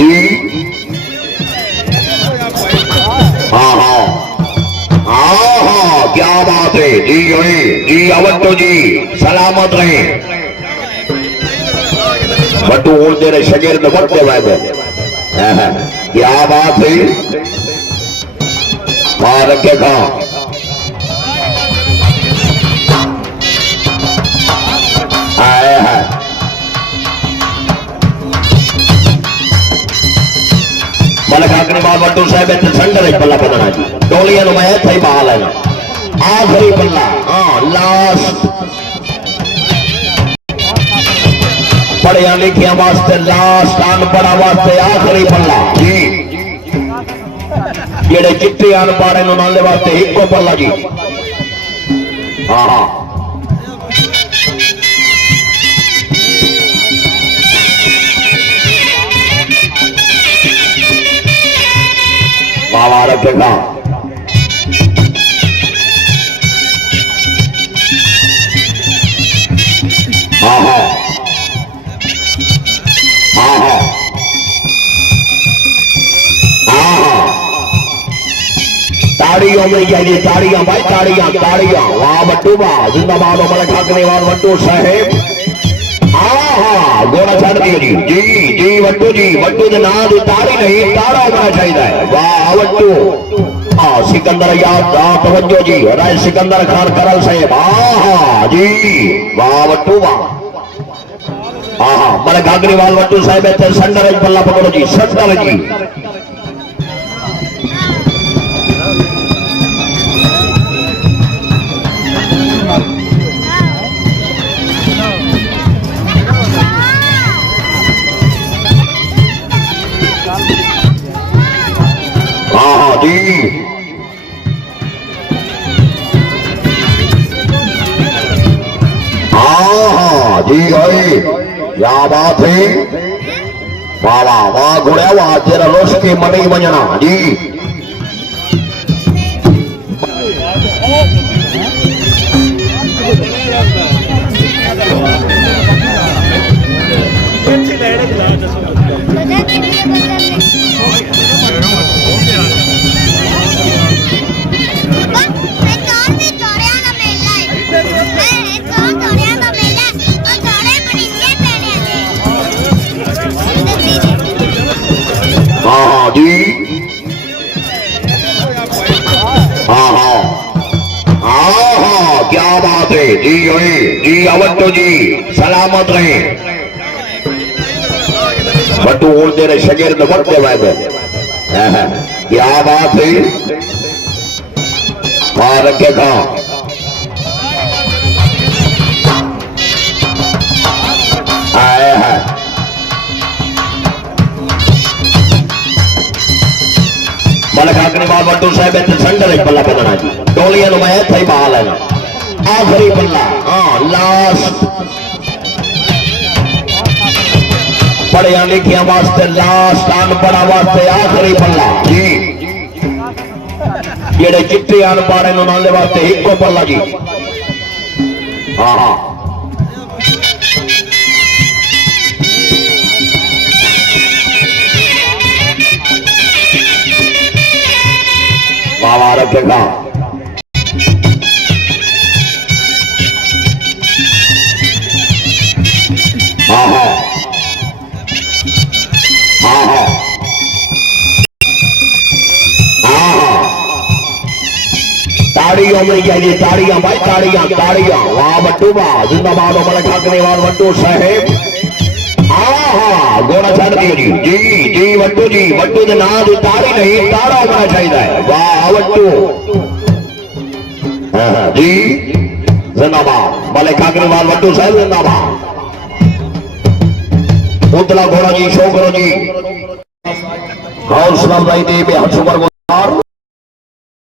जी हाँ हाँ हाँ हाँ क्या बात है जी जी अवट्टो जी सलामत रहे बट्टू बोलते रहे शगेर में बढ़ते वादे क्या बात है मार रखे खा आए है मलकाकने बाल बट्टू साहब संडर बल्ला पकड़ा जी टोलिया मैं थी बहाल है ना आखिरी बल्ला हाँ लास्ट पढ़िया लिखिया वास्ते लास्ट अनपढ़ा वास्ते आखिरी बल्ला जी जेड़े चिट्टे अनपढ़ उन्होंने वास्ते इको बल्ला जी हाँ हाँ बाबा रखेगा हाँ हाँ हाँ हाँ हाँ हाँ ताड़ियों में जाइए ताड़ियां भाई ताड़ियां ताड़ियां वाह बट्टू वाह जिंदाबाद हमारे ठाकरे वाल बट्टू साहेब हाँ हाँ गोरा छाड़ दियो जी जी जी बट्टू के नाम ताड़ी नहीं ताड़ा होना चाहिए वाह बट्टू हाँ सिकंदर याद तवज्जो जी राय सिकंदर खान करल साहेब हाँ जी वाह बट्टू वाह हाँ हाँ मेरे घाघरी वाल बट्टू साहेब थे संडर पल्ला पकड़ो जी संडर जी हाँ हाँ जी हाँ हाँ जी भाई क्या बात है वाह वाह वाह घोड़ा वाह तेरा रोश के मन ही बजना जी हाँ हाँ जी हाँ हाँ हाँ हाँ क्या बात है जी अवट्टो जी सलामत रहे बट्टू बोलते रहे शगेर में बढ़ते वादे क्या बात है मार रखे खा आए है मलकाकने बाल बट्टू साहब संडर बल्ला पकड़ा जी टोलिया मैं थी बहाल है ना आखिरी बल्ला हाँ लास्ट पढ़िया लिखिया वास्ते लास्ट अनपढ़ा वास्ते आखिरी बल्ला जी जेड़े चिट्टे अनपढ़ उन्होंने वास्ते इको बल्ला जी हाँ हाँ बाबा रखेगा हाँ हाँ हाँ हाँ हाँ हाँ ताड़ियों में जाइए ताड़ियां भाई ताड़ियां ताड़ियां वाह बट्टू वाह जिंदाबाद हमारे ठाकरे वाल बट्टू साहेब हाँ हाँ गोरा छाड़ दियो जी जी बट्टू के नाम ताड़ी नहीं ताड़ा होना चाहिए वाह बट्टू जी जिंदाबाद भले घाघरी वाल बट्टू साहब जिंदाबाद पुतला घोड़ा जी शोकरो जी हौसला भाई देवी हर सुपर